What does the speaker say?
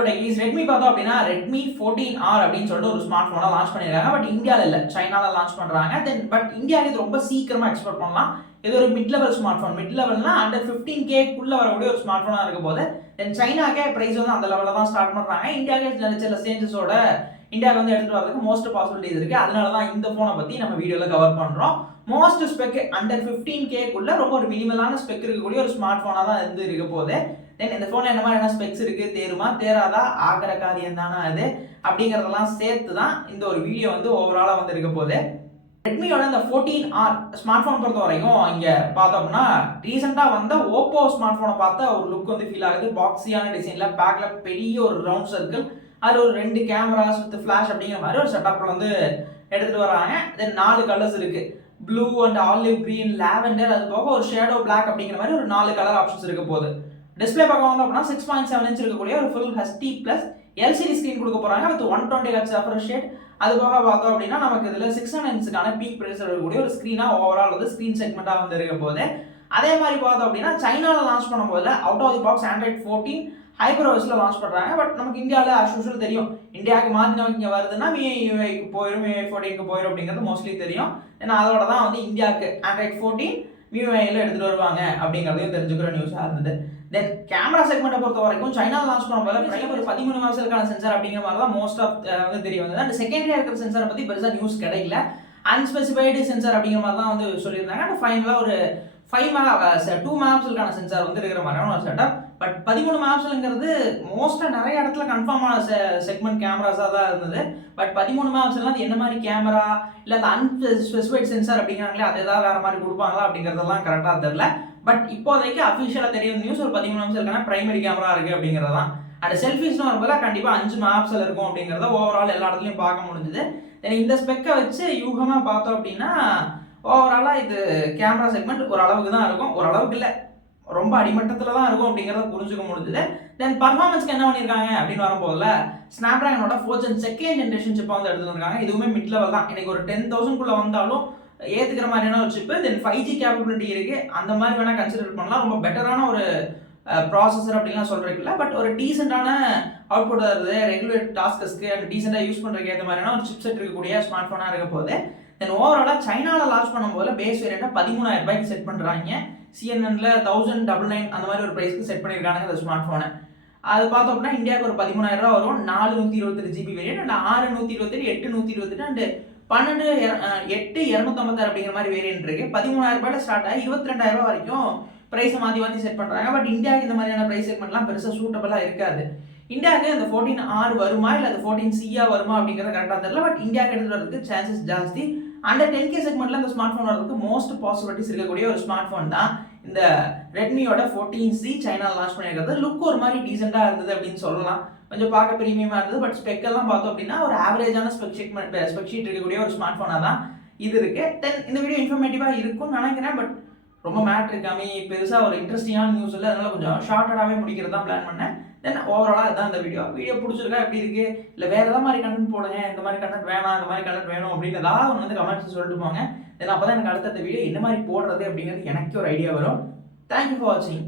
Hello டெக்லீஸ். Redmi பார்த்தோம் அப்படின்னா Redmi 14R அப்படின்னு சொல்லிட்டு ஒரு ஸ்மார்ட் ஃபோனை லான்ச் பண்ணியிருக்காங்க. பட் இந்தியாவில் இல்லை, சைனாவில் லான்ச் பண்ணுறாங்க. பட் இந்தியாவுக்கு இது ரொம்ப சீக்கிரமாக எக்ஸ்போர்ட் பண்ணலாம். இது ஒரு mid level smart phone. Mid லெவல்னா அண்டர் 15K வரக்கூடிய ஒரு ஸ்மார்ட் ஃபோனாக இருக்க போது. சைனாக்கே ப்ரைஸ் வந்து அந்த லெவலில் தான் ஸ்டார்ட் பண்ணுறாங்க. இந்தியாவுக்கு சில சேஞ்சஸோட இந்தியாவுக்கு வந்து எடுத்துகிட்டு வரதுக்கு மோஸ்ட் பாசிபிலிட்டிஸ் இருக்குது. அதனால தான் இந்த ஃபோனை பற்றி நம்ம வீடியோவில் கவர் பண்ணுறோம். மோஸ்ட் ஸ்பெக் அண்டர் 15K ரொம்ப ஒரு மினிமலான ஸ்பெக் இருக்கக்கூடிய ஒரு ஸ்மார்ட் ஃபோனாக தான் இருந்து இருக்க போது. தென் இந்த ஃபோனில் என்ன மாதிரியான ஸ்பெக்ஸ் இருக்குது, தேருமா தேராதா, ஆகிற காரியம் தானே அது அப்படிங்கிறதெல்லாம் சேர்த்து தான் இந்த ஒரு வீடியோ வந்து ஓவராலாக வந்து இருக்க போகுது. ரெட்மியோட இந்த 14R ஸ்மார்ட் ஃபோன் பொறுத்த வரைக்கும் இங்கே பார்த்தோம்னா ரீசெண்டாக வந்த ஓப்போ ஸ்மார்ட் ஃபோனை பார்த்தா ஒரு லுக் வந்து ஃபீல் ஆகுது. பாக்ஸியான டிசைனில் பேக்கில் பெரிய ஒரு ரவுண்ட் சர்க்கிள், அது ஒரு 2 கேமராஸ் வித் ஃப்ளாஷ் அப்படிங்கிற மாதிரி ஒரு செட்டப்பில் வந்து எடுத்துகிட்டு வராங்க. தென் 4 கலர்ஸ் இருக்குது, blue and olive green, lavender, அது போக ஒரு ஷேடோ பிளாக் அப்படிங்கிற மாதிரி ஒரு 4 கலர் ஆப்ஷன்ஸ் இருக்க போகுது. டிஸ்பிளே பார்க்க வந்தோம் அப்படின்னா 6.7 இன்ச் இருக்கக்கூடிய ஒரு full HD plus LCD screen கொடுக்க போகிறாங்க வித் 120 ஹெர்ட்ஸ் ரெஃப்ரெஷ் ரேட். அது போக பார்த்தோம் அப்படின்னா நமக்கு இதில் 600 இன்ச்சுக்கான பீக் ப்ரைஸ் இருக்கக்கூடிய ஒரு ஸ்க்ரீனாக ஓவரால் வந்து ஸ்க்ரீன் செக்மெண்ட்டாக வந்து இருக்க போகுது. அதே மாதிரி பார்த்தோம் அப்படின்னா சைனாவில் லான்ச் பண்ணும்போது out of the box android 14 ஹைப்பர்ஓஎஸ்ல லான்ச் பண்ணுறாங்க. பட் நமக்கு இந்தியாவில் அஸ் யூஷுவல் தெரியும், இந்தியாவுக்கு மாற்றி நமக்கு இங்கே வருதுன்னா MIUIக்கு போயிடும், MIUI 14க்கு போயிடும் அப்படிங்கிறது மோஸ்ட்லி தெரியும். ஏன்னா அதோட தான் வந்து இந்தியாவுக்கு ஆண்ட்ராய்ட் 14 MIUIயில் எடுத்துகிட்டு வருவாங்க அப்படிங்கிறதையும் தெரிஞ்சுக்கிற நியூஸாக இருந்தது. தென் கேமரா செக்மெண்ட்டை பொறுத்த வரைக்கும் சைனாவில் லான்ச் பண்ணும்போது ஒரு 13 மெகாபிக்சலுக்கான சென்சார் அப்படிங்கிற மாதிரி தான் மோஸ்ட் ஆஃப் வந்து தெரிய வந்தது. அந்த செகண்டரியாக இருக்கிற சென்சாரை பற்றி பெருசாக நியூஸ் கிடைக்கல. அன்ஸ்பெசிஃபைடு சென்சார் அப்படிங்கிற மாதிரி தான் வந்து சொல்லியிருந்தாங்க. அண்ட் ஃபைனலாக ஒரு 2 மெகாபிக்சலுக்கான சென்சார் வந்து இருக்கிற மாதிரியான ஒரு செட்டப். பட் 13 மெகாபிக்சலுங்கிறது மோஸ்ட்டாக நிறைய இடத்துல கன்ஃபார்மான செக்மெண்ட் கேமராஸாக தான் இருந்தது. பட் 13 மெகாபிக்சல்னா அது என்ன மாதிரி கேமரா, இல்லை அந்த அன்ஸ்பெசிஃபைட் சென்சார் அப்படிங்கிறாங்களே அது ஏதாவது வேறு மாதிரி கொடுப்பாங்களா அப்படிங்கிறதெல்லாம் கரெக்டாக தெரியல. பட் இப்போதைக்கு அஃபிஷியலாக தெரியும் நியூஸ் ஒரு 13 மெகாபிக்சலுக்கான பிரைமரி கேமரா இருக்குது அப்படிங்கிறது தான். அண்ட் செல்ஃபிஸ்னு வரும்போது கண்டிப்பாக 5 மெகாபிக்சல் இருக்கும் அப்படிங்கிறத ஓவரால் எல்லா இடத்துலையும் பார்க்க முடிஞ்சுது. இந்த ஸ்பெக்கை வச்சு யூகமாக பார்த்தோம் அப்படின்னா ஓவராலாக இது கேமரா செக்மெண்ட் ஒரு அளவுக்கு தான் இருக்கும், ஒரு அளவுக்கு இல்லை ரொம்ப அடிமட்டத்தில் தான் இருக்கும் அப்படிங்கிறத புரிஞ்சுக்க முடிஞ்சுது. தென் பர்ஃபார்மன்ஸ்க்கு என்ன பண்ணியிருக்காங்க அப்படின்னு வரும்போதுல ஸ்னாப்டிராகனோட 4th Gen செகண்ட் ஜென்ரேஷன் சிப்பை வந்து எடுத்துருக்காங்க. இதுவுமே மிட் லெவல் தான். இன்னைக்கு ஒரு 10,000 வந்தாலும் ஏற்றுக்கிற மாதிரியான ஒரு சிப்பு. தென் 5G கேப்பபிலிட்டி இருக்குது, அந்த மாதிரி வேணால் கன்சிடர் பண்ணலாம். ரொம்ப பெட்டரான ஒரு ப்ராசஸர் அப்படின்லாம் சொல்கிறதுக்கு பட் ஒரு டீசெண்டான அவுட்புட் வருது. ரெகுலர் டாஸ்க்கு அண்ட் டீசெண்டாக யூஸ் பண்ணுறதுக்கு ஏற்ற மாதிரியான ஒரு சிப் செட் இருக்கக்கூடிய ஸ்மார்ட் ஃபோனாக இருக்க போது. தென் ஓவராலாக சைனாவில் லான்ச் பண்ணும்போது பேஸ் வேரியண்ட்டாக 13,000 ரூபாய்க்கு செட் பண்ணுறாங்க. CNNல 1,099 அந்த மாதிரி ஒரு ப்ரைஸ்க்கு செட் பண்ணியிருக்காங்க இந்த ஸ்மார்ட் ஃபோனை. அது பார்த்தோம் அப்படின்னா இந்தியாவுக்கு ஒரு 13,000 ரூபா வரும். 428GB வேரியன்ட் அண்ட் 628, 828 அண்ட் 8,256 அப்படிங்கிற மாதிரி வேரியன்ட் இருக்கு. 13,000 ரூபாயில் ஸ்டார்ட் ஆகி 22,000 ரூபா வரைக்கும் ப்ரைஸை மாற்றி செட் பண்ணுறாங்க. பட் இந்தியாவுக்கு இந்த மாதிரியான ப்ரைஸ் செக்மெண்ட்லாம் பெருசாக சூட்டபுளாக இருக்காது. இந்தியாவுக்கு இந்த 14R வருமா இல்லை அது 14C வருமா அப்படிங்கிறது கரெக்டாக தெரியல. பட் இந்தியாவுக்கு எடுத்துகிட்டு வரதுக்கு சான்சஸ் ஜாஸ்தி. அண்டர் 10K செக்மெண்ட்ல இந்த ஸ்மார்ட் ஃபோன் வரதுக்கு மோஸ்ட் பாசிபிலிட்டிஸ் இருக்கக்கூடிய ஒரு ஸ்மார்ட் ஃபோன் தான் இந்த ரெட்மியோட 14C சைனாவில் லான்ச் பண்ணியிருக்கிறது. லுக் ஒரு மாதிரி டீசெண்டாக இருந்தது அப்படின்னு சொல்லலாம். கொஞ்சம் பார்க்க ப்ரீமியமாக இருந்தது. பட் ஸ்பெக்கெல்லாம் பார்த்தோம் அப்படின்னா ஒரு ஆவரேஜான ஸ்பெக் ஷீட் இருக்கக்கூடிய ஒரு ஸ்மார்ட் ஃபோனாக தான் இது இருக்கு. தென் இந்த வீடியோ இன்ஃபர்மேட்டிவாக இருக்கும்னு நினைக்கிறேன். பட் ரொம்ப மேட்ரு இருக்காம பெருசாக ஒரு இன்ட்ரெஸ்டிங்கான நியூஸ் இல்லை, அதனால கொஞ்சம் ஷார்ட்டடாகவே முடிக்கிறது தான் பிளான் பண்ணேன். தென் ஓவராலாக இதுதான் இந்த வீடியோ பிடிச்சிருக்கா, எப்படி இருக்குது, இல்லை வேறு எதாவது மாதிரி கண்டென்ட் போடுங்க, இந்த மாதிரி கண்டென்ட் வேணாம், இந்த மாதிரி கண்டென்ட் வேணும் அப்படின்னு ஏதாவது ஒன்று வந்து கமெண்ட்ஸ் சொல்லிட்டு போங்க. தென் அப்போ தான் எனக்கு அடுத்த வீடியோ என்ன மாதிரி போடுறது அப்படிங்கிறது எனக்கு ஒரு ஐடியா வரும். தேங்க்யூ ஃபார் வாட்சிங்.